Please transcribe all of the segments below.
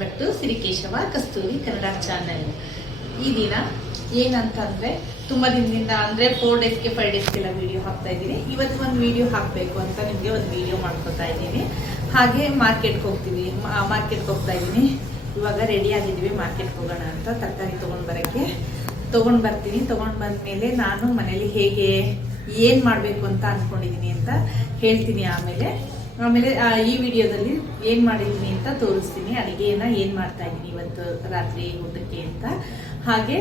Back to Sirikeshava Kasturi Kannada channel. ಈ ದಿನ ಏನಂತಂದ್ರೆ ತುಂಬ ದಿನದಿಂದ ಅಂದರೆ 4 ಡೇಸ್ಗೆ 5 ಡೇಸ್ಗೆಲ್ಲ ವಿಡಿಯೋ ಹಾಕ್ತಾ ಇದ್ದೀನಿ. ಇವತ್ತು ಒಂದು ವಿಡಿಯೋ ಹಾಕಬೇಕು ಅಂತ ನಿಮಗೆ ಒಂದು ವಿಡಿಯೋ ಮಾಡ್ಕೊತಾ ಇದ್ದೀನಿ. ಹಾಗೆ ಮಾರ್ಕೆಟ್ಗೆ ಹೋಗ್ತಾ ಇದ್ದೀನಿ. ಇವಾಗ ರೆಡಿ ಆಗಿದ್ದೀವಿ, ಮಾರ್ಕೆಟ್ಗೆ ಹೋಗೋಣ ಅಂತ ತರಕಾರಿ ತೊಗೊಂಡು ಬರ್ತೀನಿ. ತೊಗೊಂಡು ಬಂದಮೇಲೆ ನಾನು ಮನೇಲಿ ಹೇಗೆ ಏನು ಮಾಡಬೇಕು ಅಂತ ಅಂದ್ಕೊಂಡಿದ್ದೀನಿ ಅಂತ ಹೇಳ್ತೀನಿ. ಆಮೇಲೆ ಈ ವಿಡಿಯೋದಲ್ಲಿ ಏನು ಮಾಡಿದ್ದೀನಿ ಅಂತ ತೋರಿಸ್ತೀನಿ. ಅಡುಗೆಯನ್ನು ಏನು ಮಾಡ್ತಾ ಇದ್ದೀನಿ ಇವತ್ತು ರಾತ್ರಿ ಊಟಕ್ಕೆ ಅಂತ. ಹಾಗೆ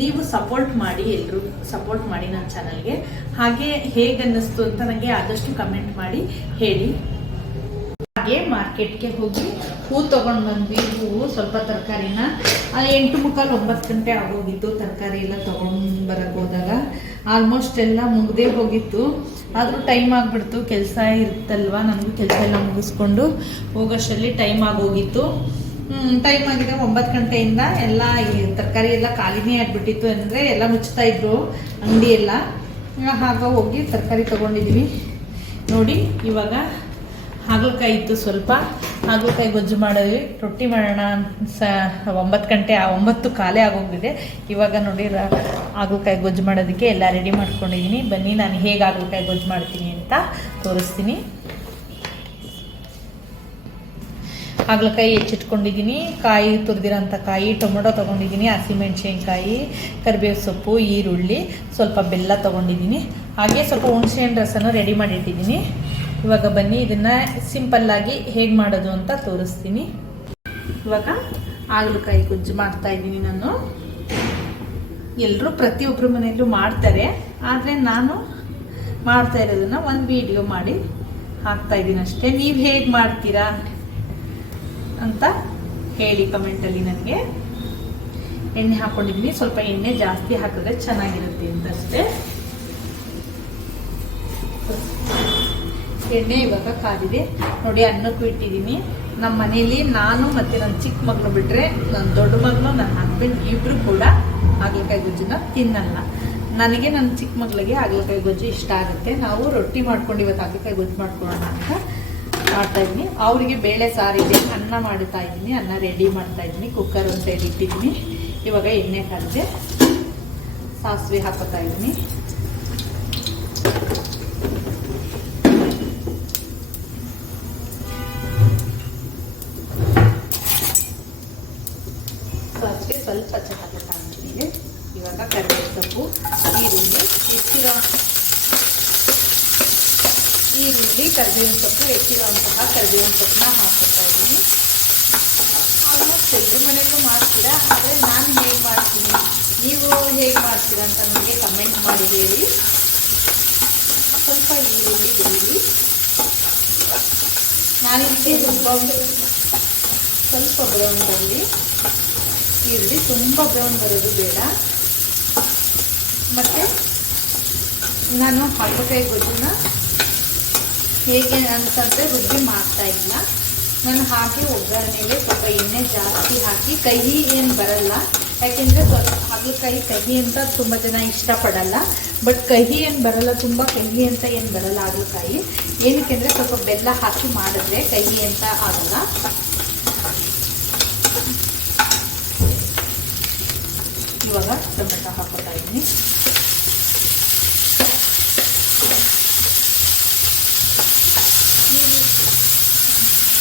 ನೀವು ಸಪೋರ್ಟ್ ಮಾಡಿ, ಎಲ್ಲರೂ ಸಪೋರ್ಟ್ ಮಾಡಿ ನನ್ನ ಚಾನಲ್ಗೆ. ಹಾಗೆ ಹೇಗೆ ಅನ್ನಿಸ್ತು ಅಂತ ನನಗೆ ಆದಷ್ಟು ಕಮೆಂಟ್ ಮಾಡಿ ಹೇಳಿ. ಹಾಗೆ ಮಾರ್ಕೆಟ್ಗೆ ಹೋಗಿ ಹೂ ತೊಗೊಂಡು ಬಂದ್ವಿ. ಹೂವು ಸ್ವಲ್ಪ ತರಕಾರಿನ 8:45 9 ಗಂಟೆ ಆಗೋಗಿತ್ತು. ತರಕಾರಿ ಎಲ್ಲ ತೊಗೊಂಡು ಬರಕ್ಕೆ ಹೋದಾಗ ಆಲ್ಮೋಸ್ಟ್ ಎಲ್ಲ ಮುಗ್ದೇ ಹೋಗಿತ್ತು. ಆದರೂ ಟೈಮ್ ಆಗಿಬಿಡ್ತು, ಕೆಲಸ ಇರುತ್ತಲ್ವ, ನನಗೂ ಕೆಲಸ ಎಲ್ಲ ಮುಗಿಸ್ಕೊಂಡು ಹೋಗೋಷ್ಟರಲ್ಲಿ ಟೈಮ್ ಆಗೋಗಿತ್ತು. ಟೈಮ್ ಆಗಿದೆ 9 ಗಂಟೆಯಿಂದ ಎಲ್ಲ ತರಕಾರಿ ಎಲ್ಲ ಖಾಲಿನೇ ಆಗಿಬಿಟ್ಟಿತ್ತು. ಅಂದರೆ ಎಲ್ಲ ಮುಚ್ತಾ ಇದ್ರು ಅಂಗಡಿ ಎಲ್ಲ. ಆಗ ಹೋಗಿ ತರಕಾರಿ ತೊಗೊಂಡಿದ್ದೀವಿ. ನೋಡಿ, ಇವಾಗ ಹಾಗಲಕಾಯಿ ಇತ್ತು, ಸ್ವಲ್ಪ ಹಾಗಲಕಾಯಿ ಗೊಜ್ಜು ಮಾಡಿದ್ವಿ. ರೊಟ್ಟಿ ಮಾಡೋಣ 9 ಗಂಟೆ 9 ಕಾಲೇ ಆಗೋಗಿದೆ. ಇವಾಗ ನೋಡಿ ಹಾಗಲಕಾಯಿ ಗೊಜ್ಜು ಮಾಡೋದಕ್ಕೆ ಎಲ್ಲ ರೆಡಿ ಮಾಡ್ಕೊಂಡಿದ್ದೀನಿ. ಬನ್ನಿ ನಾನು ಹೇಗೆ ಹಾಗಲಕಾಯಿ ಗೊಜ್ಜು ಮಾಡ್ತೀನಿ ಅಂತ ತೋರಿಸ್ತೀನಿ. ಹಾಗಲಕಾಯಿ ಹೆಚ್ಚಿಟ್ಕೊಂಡಿದ್ದೀನಿ, ಕಾಯಿ ತುರಿದಿರೋಂಥ ಕಾಯಿ, ಟೊಮೊಟೊ ತೊಗೊಂಡಿದ್ದೀನಿ, ಹಸಿಮೆಣ್ಸಿನ್ಕಾಯಿ, ಕರಿಬೇವು ಸೊಪ್ಪು, ಈರುಳ್ಳಿ, ಸ್ವಲ್ಪ ಬೆಲ್ಲ ತೊಗೊಂಡಿದ್ದೀನಿ. ಹಾಗೆ ಸ್ವಲ್ಪ ಹುಣಸೆಹಣ್ಣು ರಸನೂ ರೆಡಿ ಮಾಡಿಟ್ಟಿದ್ದೀನಿ. ಇವಾಗ ಬನ್ನಿ ಇದನ್ನು ಸಿಂಪಲ್ಲಾಗಿ ಹೇಗೆ ಮಾಡೋದು ಅಂತ ತೋರಿಸ್ತೀನಿ. ಇವಾಗ ಹಾಗಲಕಾಯಿ ಗೊಜ್ಜು ಮಾಡ್ತಾ ಇದ್ದೀನಿ ನಾನು. ಎಲ್ಲರೂ ಪ್ರತಿಯೊಬ್ಬರ ಮನೆಯಲ್ಲೂ ಮಾಡ್ತಾರೆ, ಆದರೆ ನಾನು ಮಾಡ್ತಾ ಇರೋದನ್ನು ಒಂದು ವಿಡಿಯೋ ಮಾಡಿ ಹಾಕ್ತಾ ಇದ್ದೀನಿ ಅಷ್ಟೇ. ನೀವು ಹೇಗೆ ಮಾಡ್ತೀರಾ ಅಂತ ಹೇಳಿ ಕಮೆಂಟಲ್ಲಿ ನನಗೆ. ಎಣ್ಣೆ ಹಾಕ್ಕೊಂಡಿದ್ದೀನಿ, ಸ್ವಲ್ಪ ಎಣ್ಣೆ ಜಾಸ್ತಿ ಹಾಕಿದ್ರೆ ಚೆನ್ನಾಗಿರುತ್ತೆ ಅಂತ ಅಷ್ಟೇ. ಎಣ್ಣೆ ಇವಾಗ ಕಾದಿದೆ ನೋಡಿ. ಅನ್ನಕ್ಕೂ ಇಟ್ಟಿದ್ದೀನಿ. ನಮ್ಮ ಮನೇಲಿ ನಾನು ಮತ್ತು ನನ್ನ ಚಿಕ್ಕ ಮಗಳು ಬಿಟ್ಟರೆ ನನ್ನ ದೊಡ್ಡ ಮಗಳು, ನನ್ನ ಹಸ್ಬೆಂಡ್ ಇಬ್ಬರು ಕೂಡ ಹಾಗಲಕಾಯಿ ಗೊಜ್ಜನ್ನ ತಿನ್ನಲ್ಲ. ನನಗೆ ನನ್ನ ಚಿಕ್ಕ ಮಗಳಿಗೆ ಹಾಗಲಕಾಯಿ ಗೊಜ್ಜು ಇಷ್ಟ ಆಗುತ್ತೆ. ನಾವು ರೊಟ್ಟಿ ಮಾಡ್ಕೊಂಡು ಇವತ್ತು ಹಾಗಲಕಾಯಿ ಗೊಜ್ಜು ಮಾಡ್ಕೊಳ್ಳೋಣ ಅಂತ ಮಾಡ್ತಾಯಿದ್ದೀನಿ. ಅವರಿಗೆ ಬೇಳೆ ಸಾರಿದೆ, ಅನ್ನ ಮಾಡ್ತಾ ಇದ್ದೀನಿ. ಅನ್ನ ರೆಡಿ ಮಾಡ್ತಾ ಇದ್ದೀನಿ. ಕುಕ್ಕರ್ ಒಂದು ಸೈಡ್ ಇಟ್ಟಿದ್ದೀನಿ. ಇವಾಗ ಎಣ್ಣೆ ಕಾದಿದೆ, ಸಾಸಿವೆ ಹಾಕೋತಾ ಇದ್ದೀನಿ. ಸಾಸಿವೆ ಸ್ವಲ್ಪ ಚೆನ್ನಾಗಿ. ಇವಾಗ ಕರಿಬೇವು ಸೊಪ್ಪು, ಈರುಳ್ಳಿ, ಕರಿಬೇವಿನ ಸೊಪ್ಪು, ಹೆಚ್ಚಿರುವಂತಹ ಕರಿಬೇವಿನ ಸೊಪ್ಪನ್ನ ಹಾಕ್ತಾ ಇದ್ದೀನಿ. ಆಲ್ಮೋಸ್ಟ್ ಎಲ್ಲರ ಮನೆಯಲ್ಲೂ ಮಾಡ್ತೀರಾ, ಆದರೆ ನಾನು ಹೇಗೆ ಮಾಡ್ತೀನಿ, ನೀವು ಹೇಗೆ ಮಾಡ್ತೀರಾ ಅಂತ ನನಗೆ ಕಮೆಂಟ್ ಮಾಡಿ ಹೇಳಿ. ಸ್ವಲ್ಪ ಈರುಳ್ಳಿ ಬೆಳ್ಳುಳ್ಳಿ ನಾನಿದಕ್ಕೆ ಸ್ವಲ್ಪ ಬ್ರೌನ್ ಬರಲಿ. ಈರುಳ್ಳಿ ತುಂಬ ಬ್ರೌನ್ ಬರೋದು ಬೇಡ. ಮತ್ತು ನಾನು ಹಾಗಲಕಾಯಿ ಗೊಜ್ಜನ್ನ ಹೇಗೆ ಅಂತಂದರೆ ರುಬ್ಬಿ ಮಾಡ್ತಾ ಇಲ್ಲ. ನಾನು ಹಾಕಿ ಒಗ್ಗರಣೆಗೆ ಸ್ವಲ್ಪ ಎಣ್ಣೆ ಜಾಸ್ತಿ ಹಾಕಿ, ಕಹಿ ಏನು ಬರಲ್ಲ. ಯಾಕೆಂದರೆ ಹಾಗಲಕಾಯಿ ಕಹಿ ಅಂತ ತುಂಬ ಜನ ಇಷ್ಟಪಡಲ್ಲ. ಬಟ್ ಕಹಿ ಏನು ಬರಲ್ಲ, ತುಂಬ ಕಹಿ ಅಂತ ಏನು ಬರಲ್ಲ ಹಾಗಲಕಾಯಿ. ಏನಕ್ಕೆ ಅಂದರೆ ಸ್ವಲ್ಪ ಬೆಲ್ಲ ಹಾಕಿ ಮಾಡಿದ್ರೆ ಕಹಿ ಅಂತ ಆಗಲ್ಲ. ಇವಾಗ ಟೊಮೆಟೊ ಹಾಕೋತಾ ಇದ್ದೀನಿ.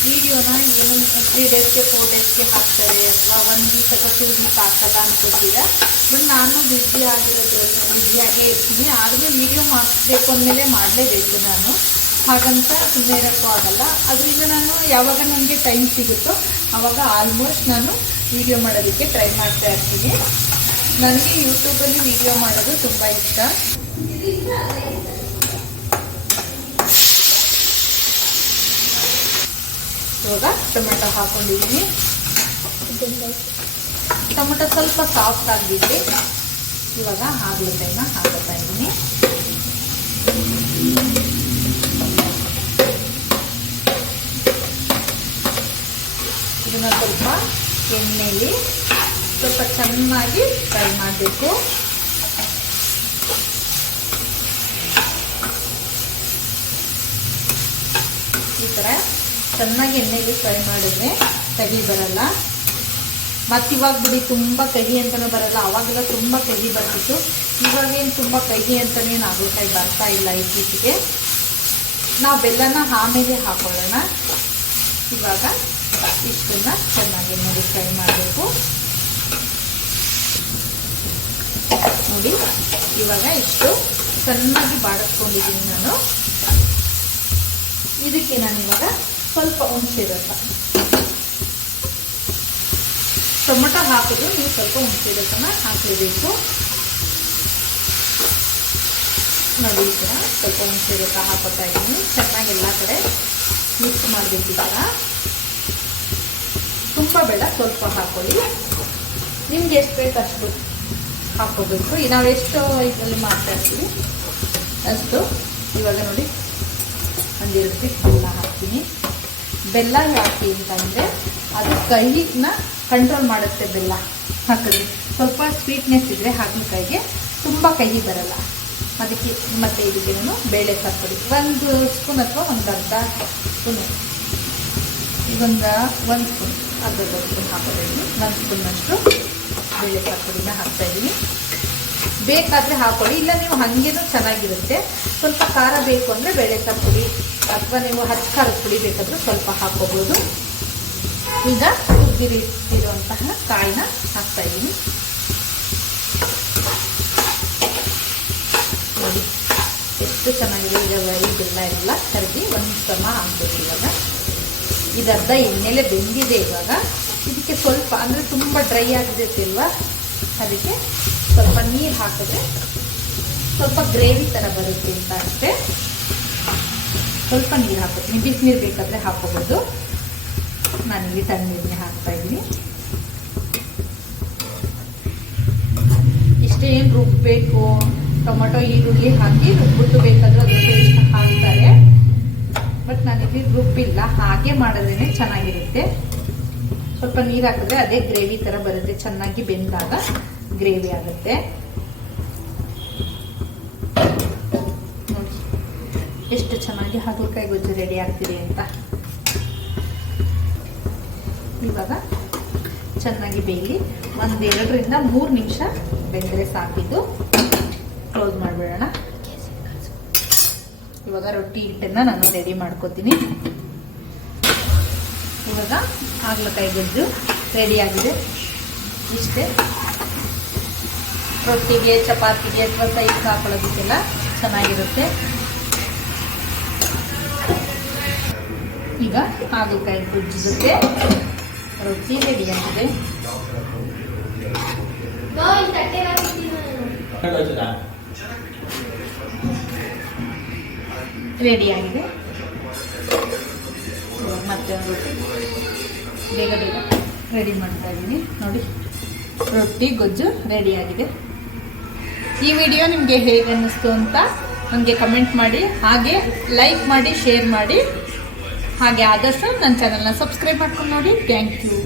ವಿಡಿಯೋನ ಏನು 3 ಡೇಸ್ಗೆ 4 ಡೇಸ್ಗೆ ಹಾಕ್ತಾರೆ ಅಥವಾ 1 ವೀಕ್ ಅಥವಾ 2 ವೀಕ್ ಹಾಕಲ್ಲ ಅನ್ಕೋತೀರ. ಬಟ್ ನಾನು ಬ್ಯುಸಿಯಾಗೇ ಇರ್ತೀನಿ. ಆದರೂ ವಿಡಿಯೋ ಮಾಡಬೇಕು ಅಂದಮೇಲೆ ಮಾಡಲೇಬೇಕು ನಾನು. ಹಾಗಂತ ಸುಮ್ಮನೆ ಇರೋಕ್ಕೂ ಆಗಲ್ಲ. ಅದರಿಂದ ನಾನು ಯಾವಾಗ ನನಗೆ ಟೈಮ್ ಸಿಗುತ್ತೋ ಆವಾಗ ಆಲ್ಮೋಸ್ಟ್ ನಾನು ವಿಡಿಯೋ ಮಾಡೋದಕ್ಕೆ ಟ್ರೈ ಮಾಡ್ತಾ ಇರ್ತೀನಿ. ನನಗೆ ಯೂಟ್ಯೂಬಲ್ಲಿ ವಿಡಿಯೋ ಮಾಡೋದು ತುಂಬ ಇಷ್ಟ. ಇವಾಗ ಟೊಮೆಟೊ ಹಾಕೊಂಡಿದ್ದೀನಿ. ಟೊಮೆಟೊ ಸ್ವಲ್ಪ ಸಾಫ್ಟ್ ಆಗಿದ್ದೆ. ಇವಾಗ ಹಾಗಲಕಾಯಿನ ಹಾಕೋತಾ ಇದ್ದೀನಿ. ಇದನ್ನು ಸ್ವಲ್ಪ ಎಣ್ಣೆಯಲ್ಲಿ ಸ್ವಲ್ಪ ಚೆನ್ನಾಗಿ ಫ್ರೈ ಮಾಡಬೇಕು. ಈ ಥರ ಚೆನ್ನಾಗಿ ಎಣ್ಣೆಯಲ್ಲಿ ಫ್ರೈ ಮಾಡಿದ್ರೆ ಕಹಿ ಬರಲ್ಲ. ಮತ್ತು ಇವಾಗ ಬಿಡಿ ತುಂಬ ಕಹಿ ಅಂತಲೂ ಬರಲ್ಲ. ಅವಾಗೆಲ್ಲ ತುಂಬ ಕಹಿ ಬರ್ತಿತ್ತು. ಇವಾಗೇನು ತುಂಬ ಕಹಿ ಅಂತಲೇ ಹಾಗಲಕಾಯಿ ಬರ್ತಾ ಇಲ್ಲ ಇತ್ತೀಚೆಗೆ. ನಾವು ಬೆಲ್ಲನ ಆಮೇಲೆ ಹಾಕೊಳ್ಳೋಣ. ಇವಾಗ ಇಷ್ಟನ್ನು ಚೆನ್ನಾಗಿ ನೋಡಿ ಫ್ರೈ ಮಾಡಬೇಕು. ನೋಡಿ ಇವಾಗ ಇಷ್ಟು ಚೆನ್ನಾಗಿ ಬಾಡಿಸ್ಕೊಂಡಿದ್ದೀನಿ ನಾನು. ಇದಕ್ಕೆ ನಾನಿವಾಗ ಸ್ವಲ್ಪ ಹುಣಸೆ ರಸ, ಟೊಮೊಟೊ ಹಾಕಿದ್ರು ನೀವು ಸ್ವಲ್ಪ ಹುಣಸೆ ರಸನ ಹಾಕಲೇಬೇಕು. ನೋಡಿ ಈ ಥರ ಸ್ವಲ್ಪ ಹುಣಸೆ ರಸ ಹಾಕೋತಾ ಇದ್ದೀನಿ. ಚೆನ್ನಾಗಿ ಎಲ್ಲ ಕಡೆ ಮಿಕ್ಸ್ ಮಾಡಬೇಕು. ಈ ಥರ ತುಂಬ ಬೇಡ, ಸ್ವಲ್ಪ ಹಾಕೊಳ್ಳಿ. ನಿಮ್ಗೆ ಎಷ್ಟು ಬೇಕು ಅಷ್ಟು ಹಾಕ್ಕೋಬೇಕು. ನಾವು ಎಷ್ಟು ಇದರಲ್ಲಿ ಮಾಡ್ತಾ ಇರ್ತೀವಿ ಅಷ್ಟು. ಇವಾಗ ನೋಡಿ ಒಂದೆರಡು ಪೀಸ್ ಬೆಲ್ಲ ಹಾಕ್ತೀನಿ. ಬೆಲ್ಲ ಯಾಕೆ ಅಂತಂದರೆ ಅದು ಕಹಿನ ಕಂಟ್ರೋಲ್ ಮಾಡುತ್ತೆ. ಬೆಲ್ಲ ಹಾಕಿದ್ರೆ ಸ್ವಲ್ಪ ಸ್ವೀಟ್ನೆಸ್ ಇದ್ದರೆ ಹಾಗಲಕಾಯಿಗೆ ತುಂಬ ಕಹಿ ಬರಲ್ಲ. ಅದಕ್ಕೆ ಮತ್ತು ಇದಕ್ಕೆ ನಾನು ಬೇಳೆ ಸಾರು ಒಂದು ಸ್ಪೂನ್ ಅಥವಾ ಒಂದು ಅರ್ಧ ಸ್ಪೂನು, ಇದೊಂದು ಒಂದು ಸ್ಪೂನ್, ಅರ್ಧ ಸ್ಪೂನ್ ಹಾಕೋದಿದ್ದೀನಿ. ಒಂದು ಸ್ಪೂನ್ನಷ್ಟು ಬೇಳೆ ಸಾರು ಹಾಕ್ತಾಯಿದ್ದೀನಿ. ಬೇಕಾದರೆ ಹಾಕೊಳ್ಳಿ, ಇಲ್ಲ ನೀವು ಹಾಗೇನೂ ಚೆನ್ನಾಗಿರುತ್ತೆ. ಸ್ವಲ್ಪ ಖಾರ ಬೇಕು ಅಂದರೆ ಬೇಳೆ ಸಾರು ಪುಡಿ ಅಥವಾ ನೀವು ಹಸಿ ಖಾರದ ಪುಡಿ ಬೇಕಾದರೂ ಸ್ವಲ್ಪ ಹಾಕ್ಕೋಬೋದು. ಈಗ ಹುರಿದಿರುವಂತಹ ಕಾಯಿನ ಹಾಕ್ತಾಯಿದ್ದೀನಿ. ನೋಡಿ ಎಷ್ಟು ಚೆನ್ನಾಗಿದೆ. ಈಗ ಬೆಲ್ಲ ಎಲ್ಲ ಕರಗಿ ಒಂದು ಸಮ ಹಾಕ್ಬೇಕು. ಇವಾಗ ಇದು ಅರ್ಧ ಎಣ್ಣೆಲೆ ಬೆಂದಿದೆ. ಇವಾಗ ಇದಕ್ಕೆ ಸ್ವಲ್ಪ ಅಂದರೆ ತುಂಬ ಡ್ರೈ ಆಗಿರುತ್ತಲ್ವಾ, ಅದಕ್ಕೆ ಸ್ವಲ್ಪ ನೀರು ಹಾಕಿದ್ರೆ ಸ್ವಲ್ಪ ಗ್ರೇವಿ ಥರ ಬರುತ್ತೆ ಅಂತ ಅಷ್ಟೇ. ಸ್ವಲ್ಪ ನೀರು ಹಾಕೋತೀನಿ. ಬಿಸಿನೀರು ಬೇಕಾದರೆ ಹಾಕೋಬೋದು. ನಾನಿಲ್ಲಿ ತಣ್ಣೀರನ್ನೇ ಹಾಕ್ತಾಯಿದ್ದೀನಿ. ಇಷ್ಟೇ ಏನು ರುಬ್ಬಬೇಕು, ಟೊಮೊಟೊ ಈರುಳ್ಳಿ ಹಾಕಿ ರುಬ್ಬಿಟ್ಟು ಬೇಕಾದರೂ ಅದು ಟೇಸ್ಟ್ ಹಾಕ್ತಾರೆ. ಬಟ್ ನಾನಿಲ್ಲಿ ರುಬ್ಬಿಲ್ಲ, ಹಾಗೆ ಮಾಡಿದ್ರೇ ಚೆನ್ನಾಗಿರುತ್ತೆ. ಸ್ವಲ್ಪ ನೀರು ಹಾಕಿದ್ರೆ ಅದೇ ಗ್ರೇವಿ ಥರ ಬರುತ್ತೆ. ಚೆನ್ನಾಗಿ ಬೆಂದಾಗ ಗ್ರೇವಿ ಆಗುತ್ತೆ. ನೋಡಿ ಎಷ್ಟು ಚೆನ್ನಾಗಿ ಹಾಗಲಕಾಯಿ ಗೊಜ್ಜು ರೆಡಿ ಆಗ್ತಿದೆ ಅಂತ. ಇವಾಗ ಚೆನ್ನಾಗಿ ಬೇಯಲಿ. 1-2 ರಿಂದ 3 ನಿಮಿಷ ಬೆಂದರೆ ಸಾಕಿದ್ದು ಕ್ಲೋಸ್ ಮಾಡಿಬಿಡೋಣ. ಇವಾಗ ರೊಟ್ಟಿ ಹಿಟ್ಟನ್ನು ನಾನು ರೆಡಿ ಮಾಡ್ಕೋತೀನಿ. ಇವಾಗ ಹಾಗಲಕಾಯಿ ಗೊಜ್ಜು ರೆಡಿಯಾಗಿದೆ. ಇಷ್ಟೇ. ರೊಟ್ಟಿಗೆ, ಚಪಾತಿಗೆ ಅಥವಾ ಸೈಡ್ಗೆ ಹಾಕೊಳ್ಳೋದಕ್ಕೆಲ್ಲ ಚೆನ್ನಾಗಿರುತ್ತೆ. ಈಗ ಹಾಗಲಕಾಯಿ ಗೊಜ್ಜು ಜೊತೆ ರೊಟ್ಟಿ ರೆಡಿಯಾಗಿದೆ. ರೆಡಿಯಾಗಿದೆ. ಮತ್ತೆ ಒಂದು ರೊಟ್ಟಿ ಬೇಗ ಬೇಗ ರೆಡಿ ಮಾಡ್ತಾ ಇದ್ದೀನಿ. ನೋಡಿ ರೊಟ್ಟಿ ಗೊಜ್ಜು ರೆಡಿಯಾಗಿದೆ. ಈ ವಿಡಿಯೋ ನಿಮಗೆ ಹೇಗೆ ಅನ್ನಿಸ್ತು ಅಂತ ನನಗೆ ಕಮೆಂಟ್ ಮಾಡಿ, ಹಾಗೆ ಲೈಕ್ ಮಾಡಿ, ಶೇರ್ ಮಾಡಿ, ಹಾಗೆ ಆದಷ್ಟು ನನ್ನ ಚಾನಲ್ನ ಸಬ್ಸ್ಕ್ರೈಬ್ ಮಾಡ್ಕೊಂಡು ನೋಡಿ. Thank you.